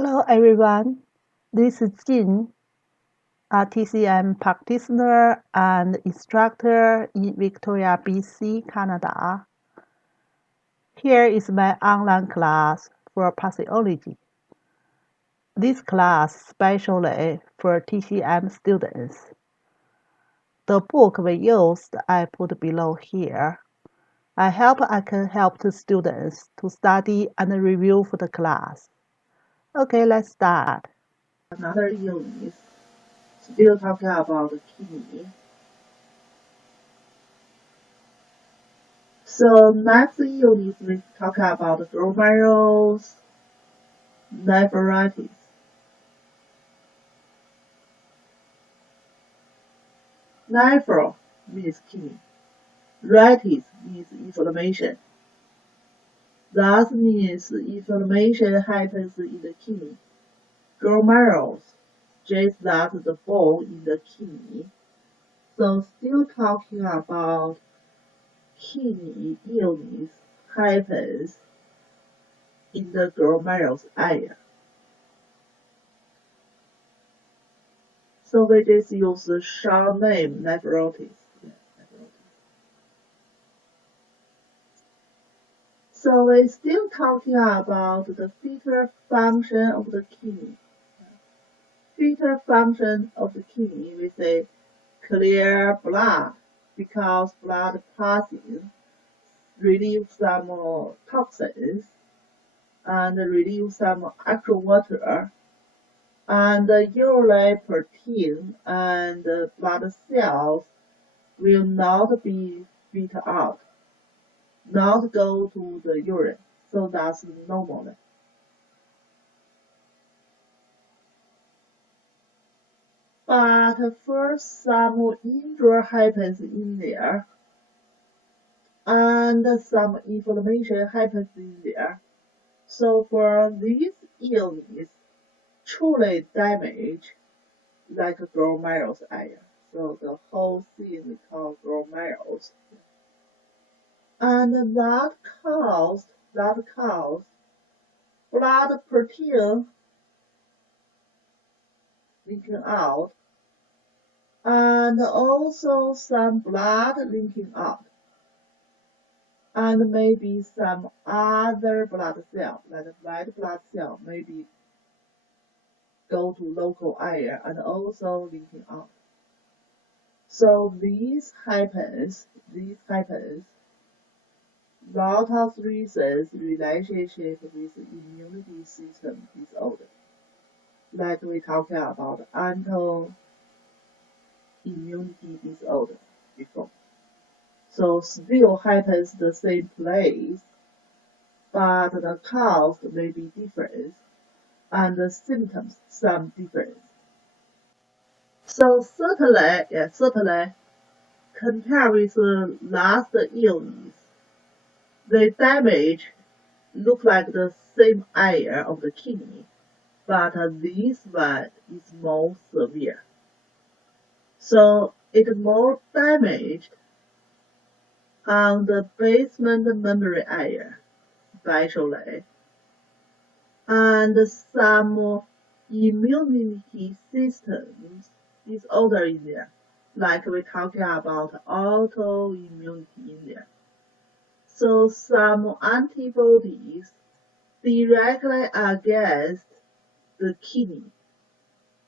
Hello everyone, this is Jin, a TCM practitioner and instructor in Victoria, BC, Canada. Here is my online class for Pathology. This class is specially for TCM students. The book we used I put below here. I hope I can help the students to study and review for the class. Okay, let's start. Another unit, still talking about the kidney. So next unit we talk about glomerulonephritis. Nephro means kidney. Ritis means inflammation. That means inflammation happens in the kidney. Glomerulus just that the bone in the kidney. So still talking about kidney illness happens in the glomerulus area. So we just use the short name nephritis. So we're still talking about the fetal function of the kidney. Fetal function of the kidney, we say clear blood, because blood passing release some toxins and release some extra water, and the urinary protein and blood cells will not be filtered out, not go to the urine, so that's normal. But first some injury happens in there, and some inflammation happens in there. So for this illness, truly damage like glomerulus area. So the whole thing we call glomerulus. And that caused blood protein leaking out, and also some blood leaking out, and maybe some other blood cell, like white blood cell, maybe go to local area and also leaking out. So this happens, lot of reasons relationship with immunity system disorder. Like we talked about autoimmunity disorder before. So still happens the same place, but the cause may be different, and the symptoms some difference. So certainly, compared with the last illness, the damage look like the same area of the kidney, but this one is more severe. So it more damaged on the basement memory area, especially, and some immunity systems disorder in there, like we're talking about autoimmunity in there. So some antibodies directly against the kidney,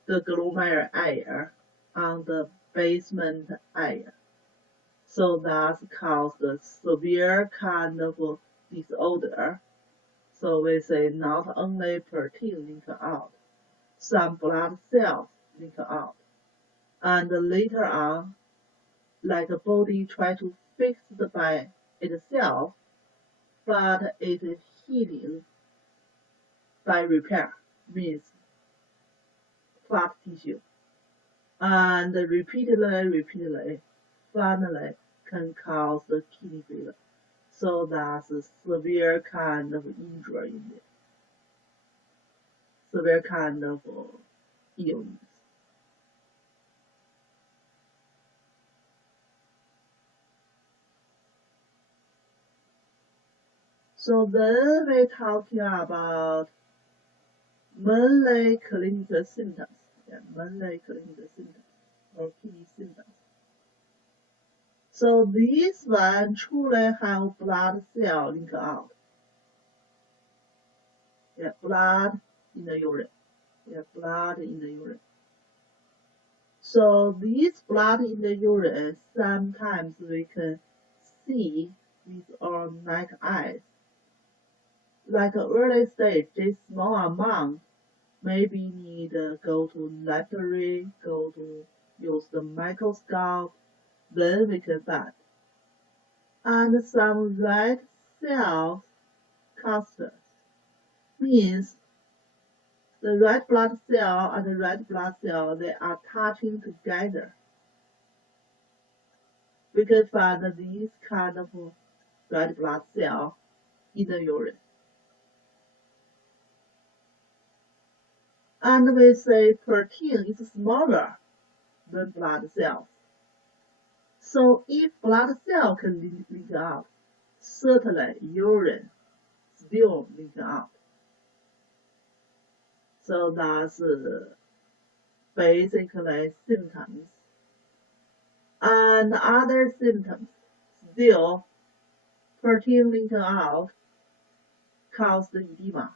the glomerular area, on the basement area. So that causes the severe kind of disorder. So we say not only protein leak out, some blood cells leak out, and later on, like the body try to fix it by itself, but it is healing by repair, means flat tissue, and repeatedly, finally can cause the kidney failure. So that's a severe kind of injury in it, severe kind of illness. So then we're talking about mainly clinical symptoms. Mainly clinical symptoms or kidney symptoms. So this one truly have blood cell link out. Blood in the urine. Blood in the urine. So this blood in the urine, sometimes we can see with our naked eyes. Like an early stage, this small amount maybe need go to laboratory, go to use the microscope, then we can find. And some red cell clusters means the red blood cell and the red blood cell, they are touching together. We can find these kind of red blood cell in the urine. And we say protein is smaller than blood cells. So if blood cell can link out, certainly urine still link out. So that's basically symptoms. And other symptoms, still protein linking out caused edema.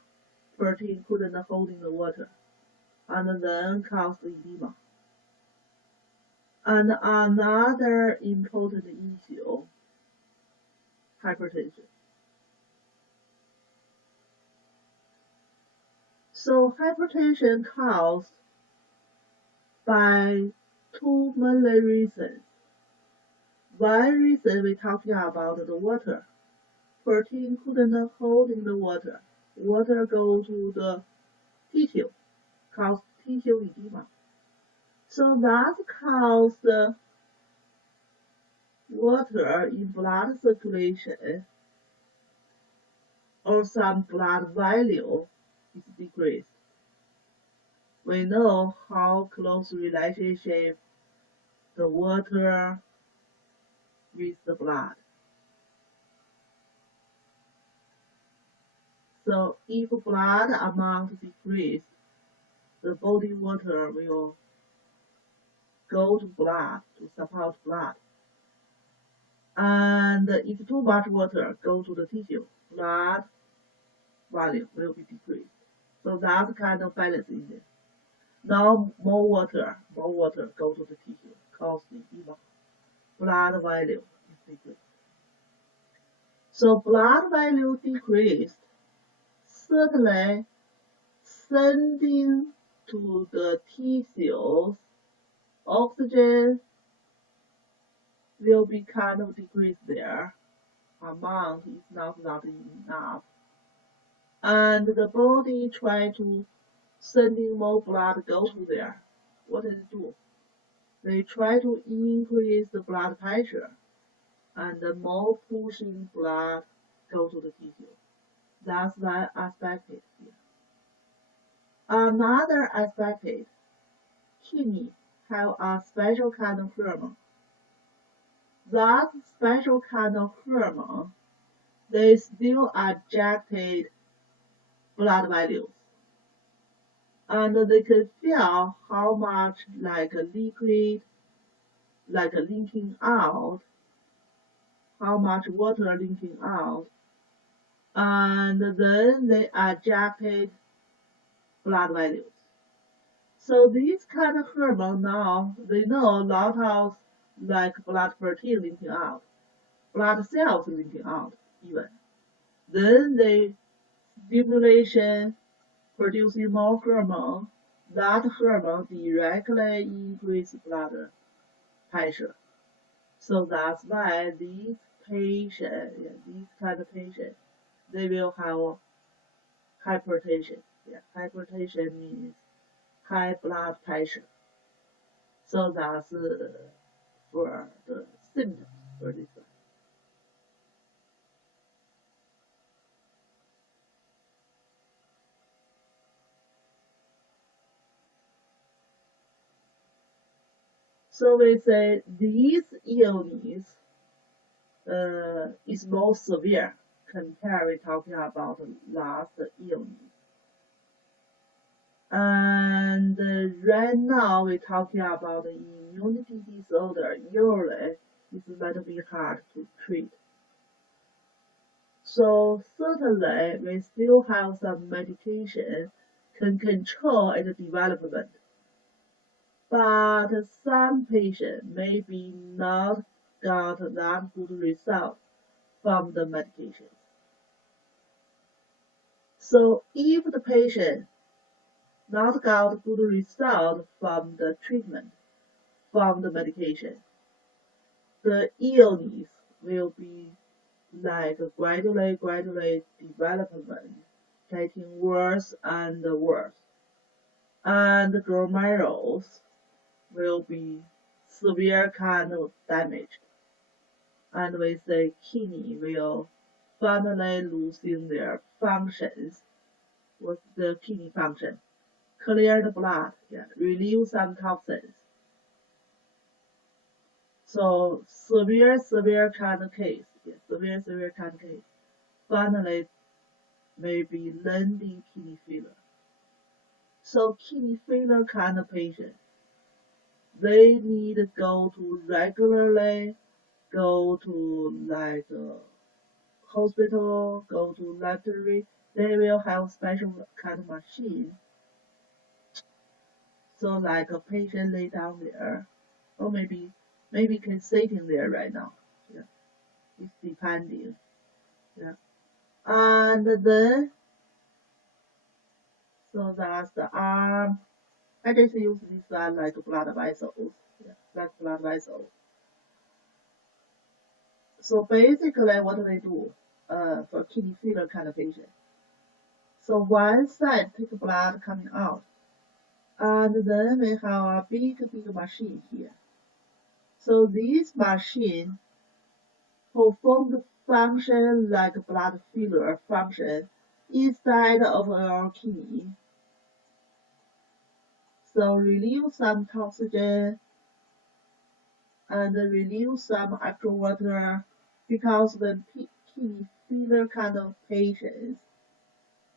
Protein couldn't hold in the water and then caused edema. And another important issue, hypertension. So hypertension caused by two main reasons. One reason we're talking about the water. Protein couldn't hold in the water. Water go to the tissue, cause tissue edema. So that caused water in blood circulation or some blood value is decreased. We know how close relationship the water with the blood. So if blood amount decreased, the body water will go to blood to support blood. And if too much water go to the tissue, blood volume will be decreased. So that kind of balance in there. Now more water go to the tissue, cause edema. Blood value is decreased. So blood value decreased, certainly sending to the tissues oxygen will be kind of decreased there. Amount is not enough. And the body try to sending more blood go to there. What does it do? They try to increase the blood pressure and more pushing blood go to the tissue. That's one aspect here. Another aspect is kidney have a special kind of hormone. That special kind of hormone, they still adjusted blood values. And they can feel how much like a liquid, like a linking out, how much water linking out, and then they adjusted blood values. So this kind of hormone now, they know a lot of like blood protein linking out, blood cells linking out even. Then they stimulation producing more hormone. That hormone directly increase blood pressure. So that's why these patients, these kind of patients, they will have hypertension. Hypertension means high blood pressure. So that's for the symptoms for this one. So we say this illness is more severe compared with talking about last illness. And right now we're talking about the immunity disorder. Usually it's a little bit hard to treat. So certainly we still have some medication can control its development. But some patients maybe not got that good result from the medication. So if the patient not got good result from the treatment, from the medication, the illness will be like gradually development, getting worse and worse. And the glomerulus will be severe kind of damage. And with the kidney will finally losing their functions. What's the kidney function? Clear the blood, relieve some toxins. So severe kind of case, severe kind of case. Finally, maybe landing kidney failure. So kidney failure kind of patient, they need to go to regularly, go to like hospital, go to laboratory. They will have special kind of machine. So like a patient lay down there, or maybe can sitting there right now. Yeah, it's depending. Yeah, and then so that's the arm. I just use this one like blood vessels. Yeah, like blood vessels. So basically, what do they do for kidney failure kind of patient? So one side take blood coming out, and then we have a big machine here. So this machine perform the function like blood filler function inside of our kidney. So relieve some toxin and relieve some extra water, because the kidney failure kind of patients,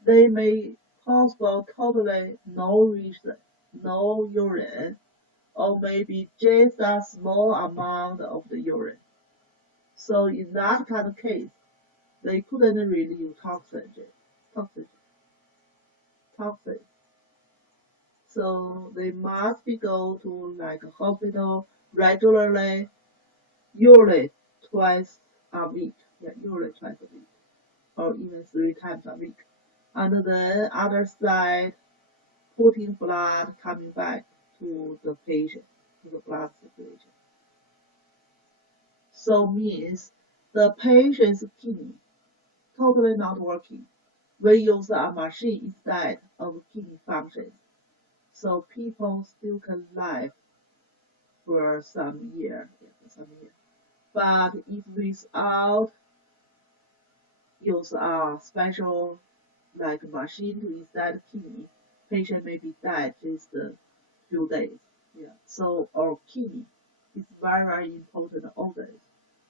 they may possible totally no reason, no urine, or maybe just a small amount of the urine. So in that kind of case, they couldn't relieve toxins. So they must be go to like a hospital regularly, usually twice a week. Yeah, usually twice a week, or even 3 times a week. And the other side, putting blood coming back to the patient, to the blood circulation. So means the patient's kidney totally not working. We use a machine instead of kidney functions. So people still can live for some years. But if without use a special like machine to insert kidney, patient may be dead just a few days. Yeah. So our kidney is very important organ.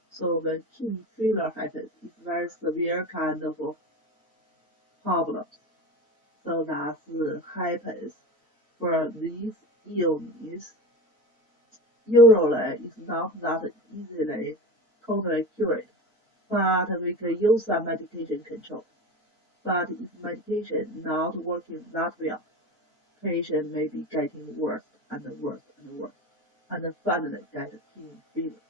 So when kidney failure happens, it's very severe kind of problems. So that happens for this illness. Usually it's not that easily totally cured, but we can use some medication control. But if medication not working that well, patient may be getting worse and worse and worse, and finally get kidney failure.